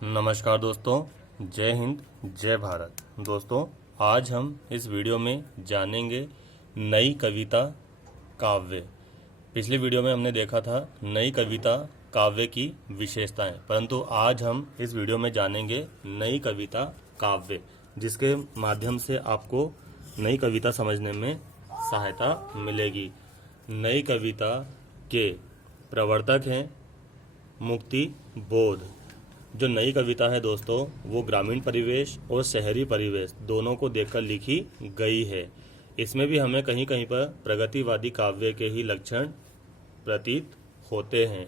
नमस्कार दोस्तों, जय हिंद जय भारत। दोस्तों, आज हम इस वीडियो में जानेंगे नई कविता काव्य। पिछली वीडियो में हमने देखा था नई कविता काव्य की विशेषताएं, परंतु आज हम इस वीडियो में जानेंगे नई कविता काव्य, जिसके माध्यम से आपको नई कविता समझने में सहायता मिलेगी। नई कविता के प्रवर्तक हैं मुक्ति बोध। जो नई कविता है दोस्तों, वो ग्रामीण परिवेश और शहरी परिवेश दोनों को देखकर लिखी गई है। इसमें भी हमें कहीं कहीं पर प्रगतिवादी काव्य के ही लक्षण प्रतीत होते हैं।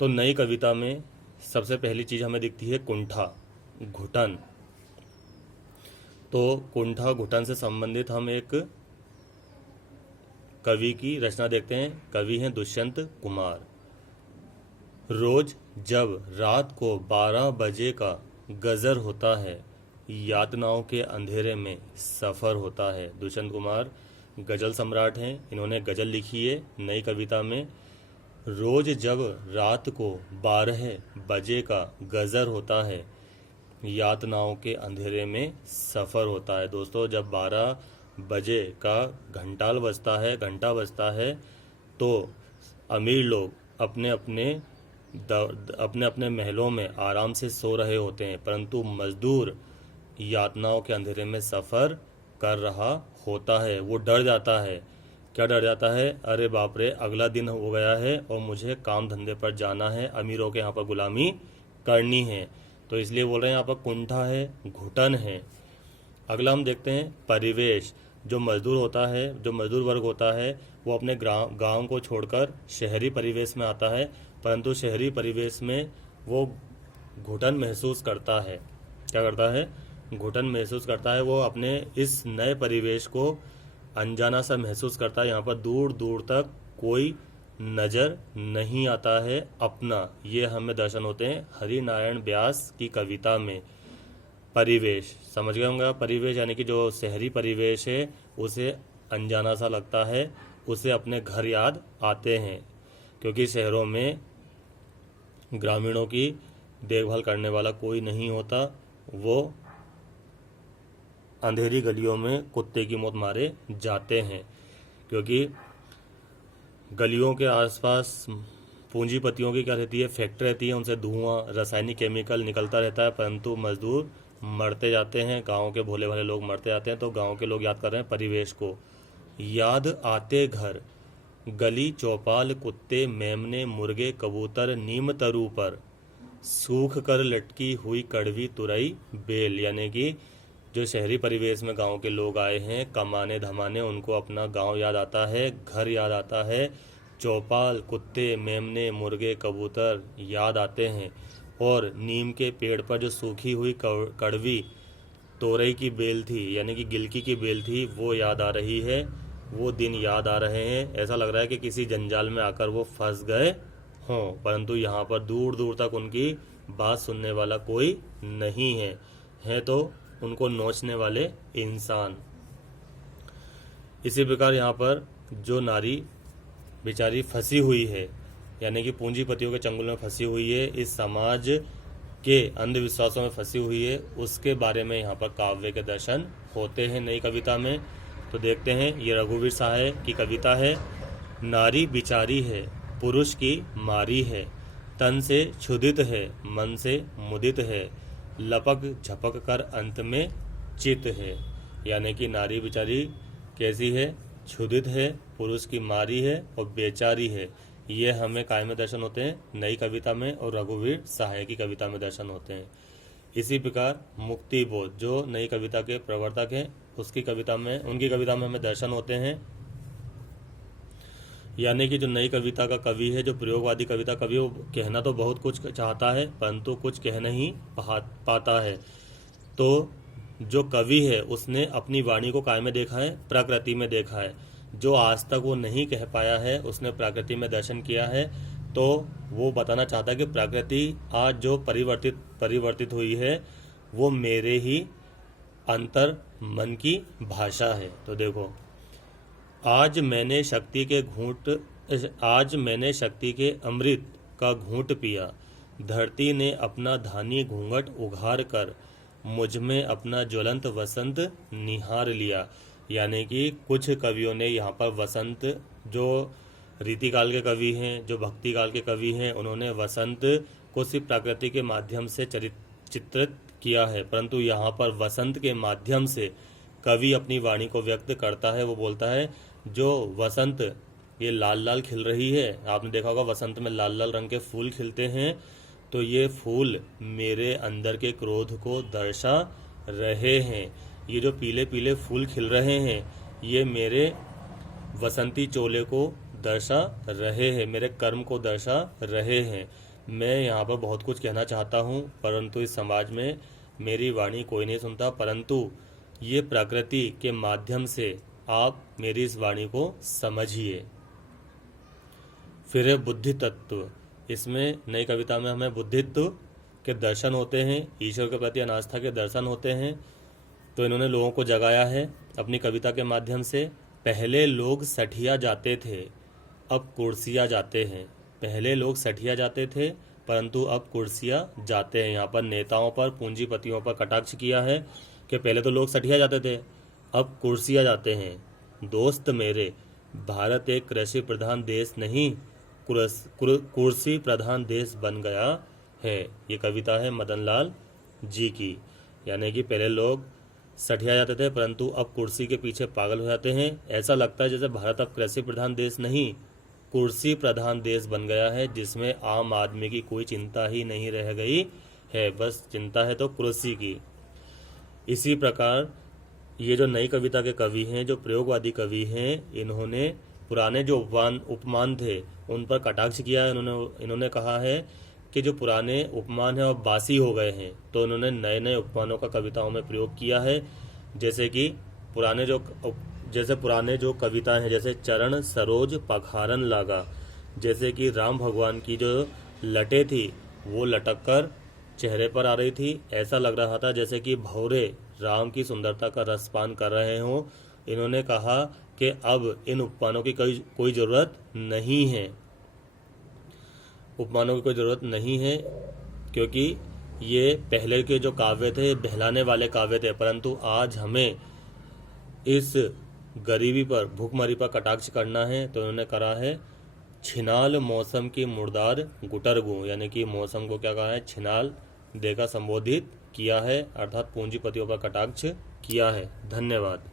तो नई कविता में सबसे पहली चीज हमें दिखती है कुंठा, घुटन। तो कुंठा घुटन से संबंधित हम एक कवि की रचना देखते हैं। कवि हैं दुष्यंत कुमार। रोज जब रात को 12 बजे का गजर होता है, यातनाओं के अंधेरे में सफ़र होता है। दुष्यंत कुमार गजल सम्राट हैं। इन्होंने गजल लिखी है नई कविता में। रोज जब रात को 12 बजे का गजर होता है, यातनाओं के अंधेरे में सफ़र होता है। दोस्तों, जब 12 बजे का घंटा बजता है, तो अमीर लोग अपने अपने महलों में आराम से सो रहे होते हैं, परंतु मजदूर यातनाओं के अंधेरे में सफ़र कर रहा होता है। वो डर जाता है। क्या डर जाता है? अरे बाप रे, अगला दिन हो गया है और मुझे काम धंधे पर जाना है, अमीरों के यहाँ पर गुलामी करनी है। तो इसलिए बोल रहे हैं यहाँ पर कुंठा है, घुटन है। अगला हम देखते हैं परिवेश। जो मजदूर वर्ग होता है, वो अपने गांव को छोड़कर शहरी परिवेश में आता है, परंतु शहरी परिवेश में वो घुटन महसूस करता है। क्या करता है? घुटन महसूस करता है। वो अपने इस नए परिवेश को अनजाना सा महसूस करता है। यहाँ पर दूर दूर तक कोई नजर नहीं आता है अपना। ये हमें दर्शन होते हैं हरि नारायण व्यास की कविता में। परिवेश समझ गए होंगे। परिवेश यानी कि जो शहरी परिवेश है, उसे अनजाना सा लगता है, उसे अपने घर याद आते हैं, क्योंकि शहरों में ग्रामीणों की देखभाल करने वाला कोई नहीं होता। वो अंधेरी गलियों में कुत्ते की मौत मारे जाते हैं, क्योंकि गलियों के आसपास पूंजीपतियों की क्या रहती है? फैक्ट्री रहती है। उनसे धुआं, रासायनिक केमिकल निकलता रहता है, परंतु मजदूर मरते जाते हैं। गांव के भोले भाले लोग मरते जाते हैं। तो गांव के लोग याद कर रहे हैं परिवेश को। याद आते घर, गली चौपाल, कुत्ते मेमने मुर्गे कबूतर, नीम तरु पर सूख कर लटकी हुई कड़वी तुरई बेल। यानी कि जो शहरी परिवेश में गांव के लोग आए हैं कमाने धमाने, उनको अपना गांव याद आता है, घर याद आता है। चौपाल, कुत्ते मेमने मुर्गे कबूतर याद आते हैं, और नीम के पेड़ पर जो सूखी हुई कड़वी तोरई की बेल थी, यानी कि गिलकी की बेल थी, वो याद आ रही है। वो दिन याद आ रहे हैं। ऐसा लग रहा है कि किसी जंजाल में आकर वो फंस गए हों, परंतु यहाँ पर दूर दूर तक उनकी बात सुनने वाला कोई नहीं है तो उनको नोचने वाले इंसान। इसी प्रकार यहाँ पर जो नारी बेचारी फंसी हुई है, यानी कि पूंजीपतियों के चंगुल में फंसी हुई है, इस समाज के अंधविश्वासों में फंसी हुई है, उसके बारे में यहाँ पर काव्य के दर्शन होते हैं नई कविता में। तो देखते हैं, ये रघुवीर सहाय की कविता है। नारी बिचारी है, पुरुष की मारी है, तन से क्षुधित है, मन से मुदित है, लपक झपक कर अंत में चित है। यानी कि नारी बिचारी कैसी है? क्षुधित है, पुरुष की मारी है और बेचारी है। ये हमें काय में दर्शन होते हैं? नई कविता में, और रघुवीर सहाय की कविता में दर्शन होते हैं। इसी प्रकार मुक्ति बोध, जो नई कविता के प्रवर्तक हैं, उनकी कविता में हमें दर्शन होते हैं। यानी कि जो नई कविता का कवि है, जो प्रयोगवादी कविता कवि, वो कहना तो बहुत कुछ चाहता है, परंतु कुछ कह नहीं पाता है। तो जो कवि है, उसने अपनी वाणी को काय में देखा है? प्रकृति में देखा है। जो आज तक वो नहीं कह पाया है, उसने प्रकृति में दर्शन किया है। तो वो बताना चाहता है कि प्रकृति आज जो परिवर्तित हुई है, वो मेरे ही अंतर मन की भाषा है। तो देखो, आज मैंने शक्ति के अमृत का घूंट पिया, धरती ने अपना धानी घूंघट उघार कर मुझ में अपना ज्वलंत वसंत निहार लिया। यानी कि कुछ कवियों ने यहाँ पर वसंत, जो रीतिकाल के कवि हैं, जो भक्ति काल के कवि हैं, उन्होंने वसंत को सिर्फ प्रकृति के माध्यम से चित्रित किया है, परंतु यहाँ पर वसंत के माध्यम से कवि अपनी वाणी को व्यक्त करता है। वो बोलता है जो वसंत ये लाल लाल खिल रही है, आपने देखा होगा वसंत में लाल लाल रंग के फूल खिलते हैं, तो ये फूल मेरे अंदर के क्रोध को दर्शा रहे हैं। ये जो पीले पीले फूल खिल रहे हैं ये मेरे वसंती चोले को दर्शा रहे हैं, मेरे कर्म को दर्शा रहे हैं। मैं यहाँ पर बहुत कुछ कहना चाहता हूँ परंतु इस समाज में मेरी वाणी कोई नहीं सुनता, परंतु ये प्रकृति के माध्यम से आप मेरी इस वाणी को समझिए। फिर है बुद्धि तत्व। इसमें नई कविता में हमें बुद्धित्व के दर्शन होते हैं, ईश्वर के प्रति अनास्था के दर्शन होते हैं। तो इन्होंने लोगों को जगाया है अपनी कविता के माध्यम से। पहले लोग सठिया जाते थे, अब कुर्सिया जाते हैं। पहले लोग सठिया जाते थे परंतु अब कुर्सिया जाते हैं। यहाँ पर नेताओं पर, पूंजीपतियों पर कटाक्ष किया है कि पहले तो लोग सठिया जाते थे, अब कुर्सिया जाते हैं। दोस्त मेरे, भारत एक कृषि प्रधान देश नहीं, कुर्सी प्रधान देश बन गया है। ये कविता है मदन लाल जी की। यानी कि पहले लोग सठिया जाते थे परंतु अब कुर्सी के पीछे पागल हो जाते हैं। ऐसा लगता है जैसे भारत अब कृषि प्रधान देश नहीं, कुर्सी प्रधान देश बन गया है, जिसमें आम आदमी की कोई चिंता ही नहीं रह गई है, बस चिंता है तो कुर्सी की। इसी प्रकार ये जो नई कविता के कवि हैं, जो प्रयोगवादी कवि हैं, इन्होंने पुराने जो उपमान थे उन पर कटाक्ष किया है। इन्होंने कहा है कि जो पुराने उपमान हैं और बासी हो गए हैं, तो इन्होंने नए नए उपमानों का कविताओं में प्रयोग किया है। जैसे कि पुराने जो कविताएं हैं, जैसे चरण सरोज पखारन लागा, जैसे कि राम भगवान की जो लटें थी वो लटक कर चेहरे पर आ रही थी, ऐसा लग रहा था जैसे कि भौरे राम की सुंदरता का रसपान कर रहे हों। इन्होंने कहा कि अब इन उपमानों की कोई ज़रूरत नहीं है, उपमानों की कोई ज़रूरत नहीं है, क्योंकि ये पहले के जो काव्य थे बहलाने वाले काव्य थे, परंतु आज हमें इस गरीबी पर, भूखमरी पर कटाक्ष करना है। तो उन्होंने करा है छिनाल मौसम की मुर्दार गुटरगू, यानी कि मौसम को क्या कहा है, छिनाल देकर संबोधित किया है, अर्थात पूंजीपतियों पर कटाक्ष किया है। धन्यवाद।